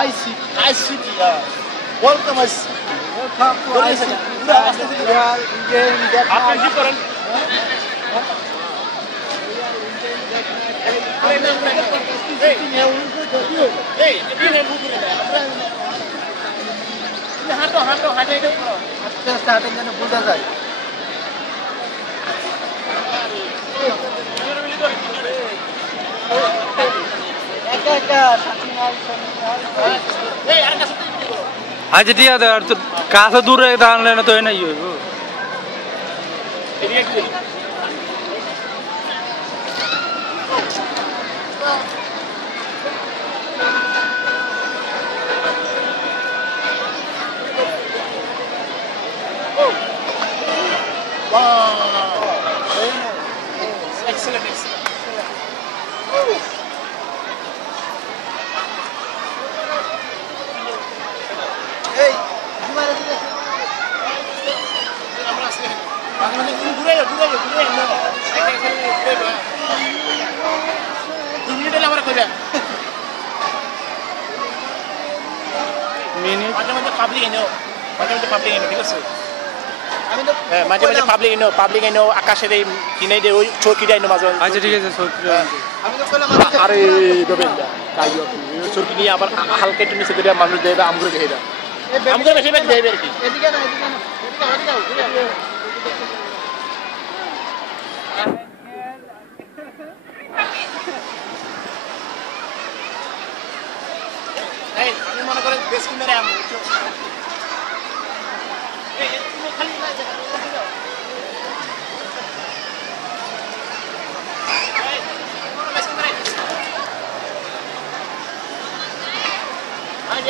I city. Welcome us. Welcome to our city. We are enjoying that night. Starting যেন বোঝা যায় আচ্ছা ঠিক আছে আর তো কাছে দূরে দাঁড়ালে না তো নাই হইব Excellent, excellent. এই তোমার দিকে আমরা আসলে মানে ঘুরে না দু মিনিট হলে আমরা কইবা মিনিট মাঝে মাঝে পাবলিক এনো ঠিক আছে আমি তো মাঝে মাঝে পাবলিক এনো আকাশের এই কিনে দে ওই চৌকিটা এনো মাঝে আচ্ছা ঠিক আছে আমি তো কইলাম আরে দবেন দা কাইও চৌকি নিয়ে আবার হালকা একটু নিচে দিলে মানুষ দেবে আমগুলো দেখে দাও আমগুলো বেশি বেশি দেবে আর কি এদিকে না এই আমি মনে করেন বেশ কিনারে আম এই তুমি খালি না দাও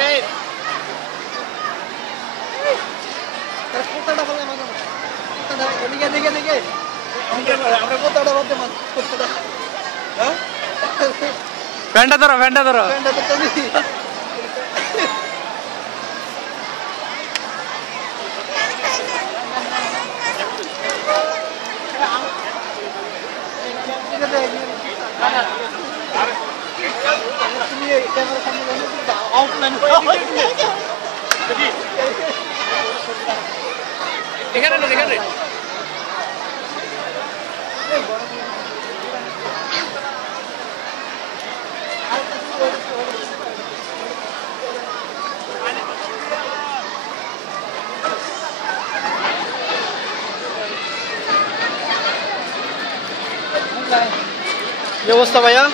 এই কোথাটা বলে মানে কোথাটা এদিকে আমরা কোথাটা বলতে মানে কোথাটা হ্যাঁ ফ্যানটা ধরো ফ্রেন্ডটা তো তুমি তুমি ক্যামেরা সামনে অফলাইন এখানে কি অবস্থা ভাইয়া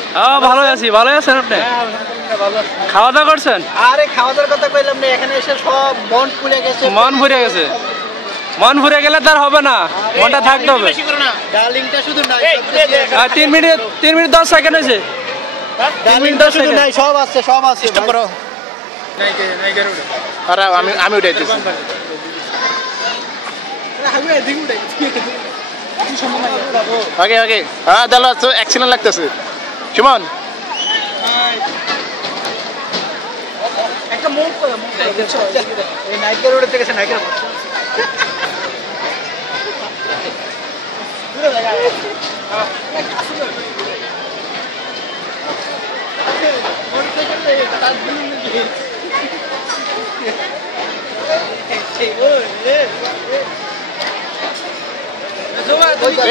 ভালো আছি ভালো আছেন আপনি খাওয়া দাওয়া করছেন আরে খাওয়া দাওয়ার কথা কইলাম না এখানে এসে সব মন ফুলে গেছে মন ভরে গেলে তার হবে না মনটা থাকতে হবে ডার্লিংটা শুধু নাই 3 মিনিট 10 সেকেন্ড হয়েছে ডার্লিংটা শুধু নাই সব আছে স্টপ করো আরে আমি উঠাইতেছি ওকে হ্যাঁ দালো তো এক্সিলেন্ট লাগতেছে সুমন একটা মুভ করো এই নাইকের রোড থেকে নাইকের দূরে লাগা মোটরসাইকেল তার দিন নিয়ে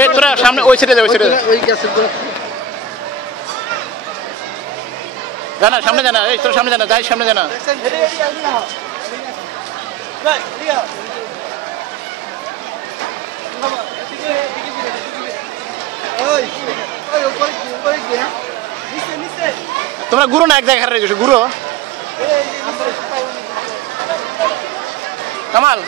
এই তোরা সামনে ওই সাইডে যাও ওই গেছে তো জানা সামনে জানা এই তোর সামনে জানা যাই সামনে জানা তোমরা গুরু না এক জায়গায় হারিয়ে গেছো গুরু কামাল